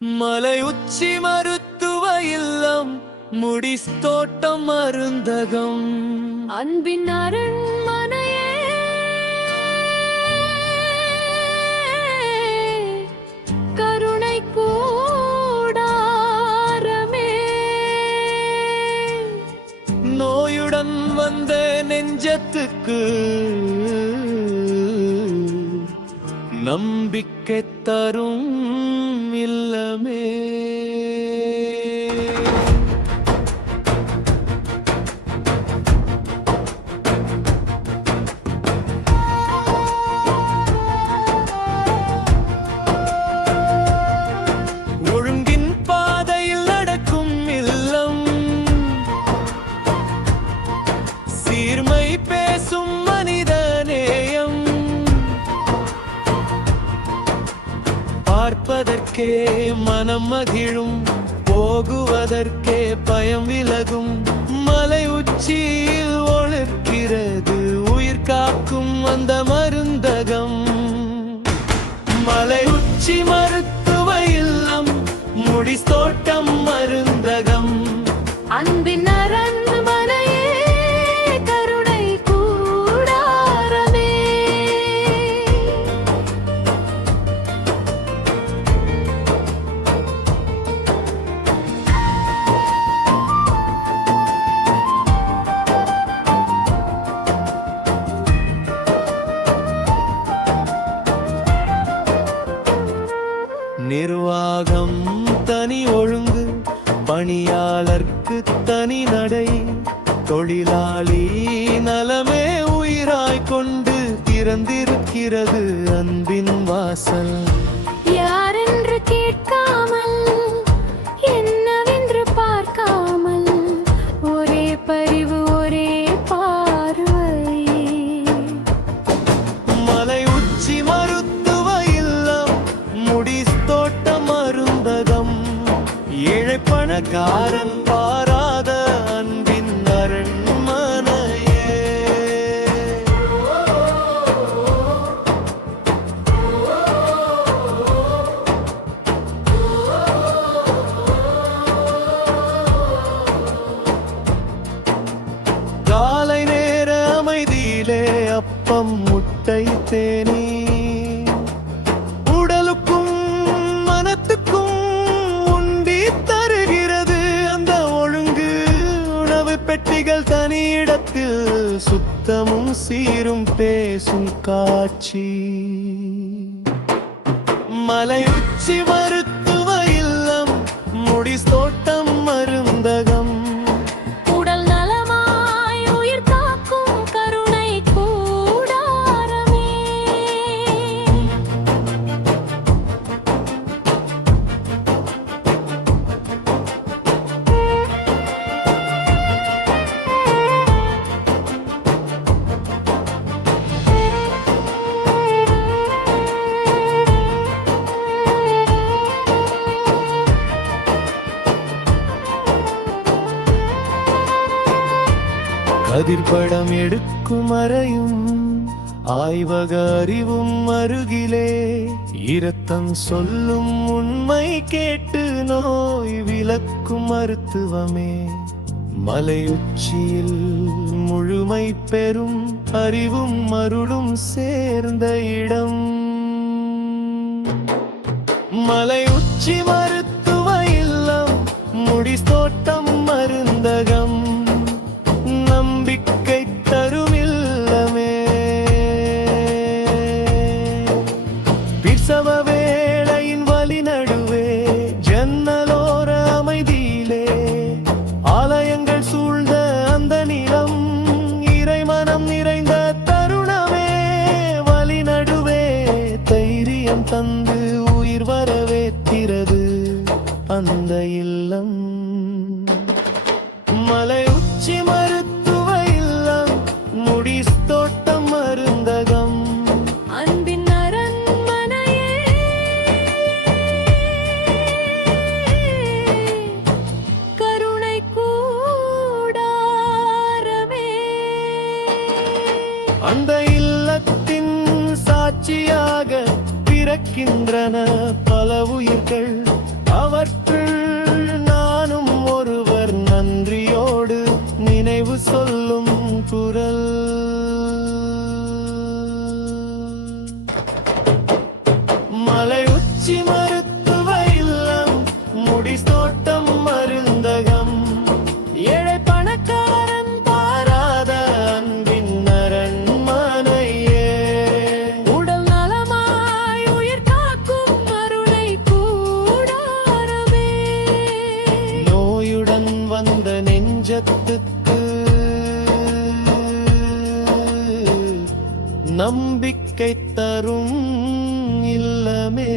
மலை உச்சி மருத்துவ இல்லம் முடிஸ்தோட்டம் மருந்தகம் அன்பின் அரண்மனையே கருணை கூடாரமே நோயுடன் வந்த நெஞ்சத்துக்கு நம்பிக்கை தரும் இல்லமே ஒழுங்கின் பாதையில் நடக்கும் இல்லம் சீர்மை பேசும் மனித நேயம் பார்ப்பதற்கே மனம் மகிழும் போகுவதற்கே பயம் விலகும் மலை உச்சியில் ஒளிர்கிறது உயிர் காக்கும் அந்த மருந்தகம் மலை உச்சி மருத்துவ இல்லம் முடிஸ்தோட்டம் மருந்தகம் அன்பின் அரண்மனையே கருணை கூடாரமே நிர்வாகம் தனி ஒழுங்கு பணியாளர்க்கு தனி நடை தொழிலாளி நலமே உயிராய் கொண்டு திறந்திருக்கிறது அன்பின் வாசல் யாரென்று கேட்காமல் என்னவென்று பார்க்காமல் ஒரே பரிவு ஒரே பார்வை மலை உச்சி மருத்துவ இல்லம் முடிஸ்தோட்டம் மருந்தகம் ஏழை பணக்காரன் பாராத அன்பின் அரண்மனையே காலை நேர அமைதியிலே அப்பம் முட்டை தேனீ உடலுக்கும் மனத்துக்கும் உண்டி தருகிறது அந்த ஒழுங்கு உணவு பெட்டிகள் தனி இடத்தில் சுத்தமும் சீரும் பேசும் காட்சி மலை உச்சி மருத்துவ இல்லம் முடிஸ்தோட்டம் மருந்தகம் உடல் நலமாய் உயிர் காக்கும் கருணை கூடாரமே கதிர்படம் எடுக்கும் அறையும் ஆய்வக அறிவும் அருகிலே இரத்தம் சொல்லும் உண்மை கேட்டு நோய் விலக்கும் மருத்துவமே மலை உச்சியில் முழுமை பெறும் அறிவும் அருளும் சேர்ந்த இடம் மலை உச்சி மருத்துவ இல்லம் முடிஸ்தோட்டம் மருந்தகம் நம்பிக்கை தரும் இல்லமே பிரசவ வேளையின் வழி நடுவே ஜன்னலோர அமைதியிலே ஆலயங்கள் சூழ்ந்த அந்த நிலம் இறை மனம் நிறைந்த தருணமே வழி நடுவே தைரியம் தந்து உயிர் வரவேற்கிறது அந்த இல்லம் மலை உச்சி மருத்துவ இல்லம் முடிஸ்தோட்டம் மருந்தகம் அன்பின் அரண்மனையே கருணை கூடாரமே அந்த இல்லத்தின் சாட்சியாக பிறக்கின்றன பல உயிர்கள் அவற்றுள் நானும் ஒருவர் நன்றியோடு நினைவு சொல்லும் குரல். மலை உச்சி மருத்துவ இல்லம், முடிஸ் தோட்டம் மருந்தகம், ஏழை பணக்காரன் பாராத அன்பின் அரண்மனையே. உடல் நலமாய் உயிர் காக்கும் கருணை கூடாரமே. நோயுடன் வந்த நெஞ்சத்துக்கு நம்பிக்கை தரும் இல்லமே.